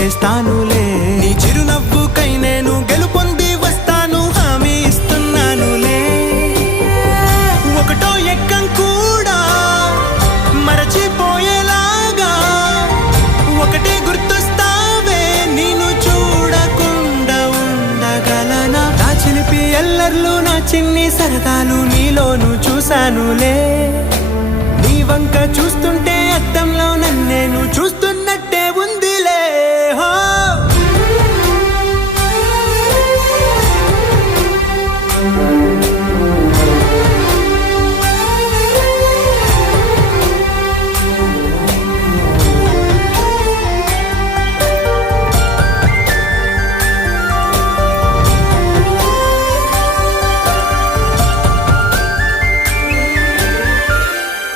చేస్తానులే. నీ చిరునవ్వుకై నేను గెలుపొంది వస్తాను, హామీ ఇస్తున్నానులే. ఒకటో ఎక్కం కూడా మరచిపోయేలాగా ఒకటే గుర్తొస్తావే, నేను చూడకుండా ఉండగలనా? నా చిలిపి ఎల్లర్లు, నా చిన్ని సరదాలు నీలోను చూశానులే.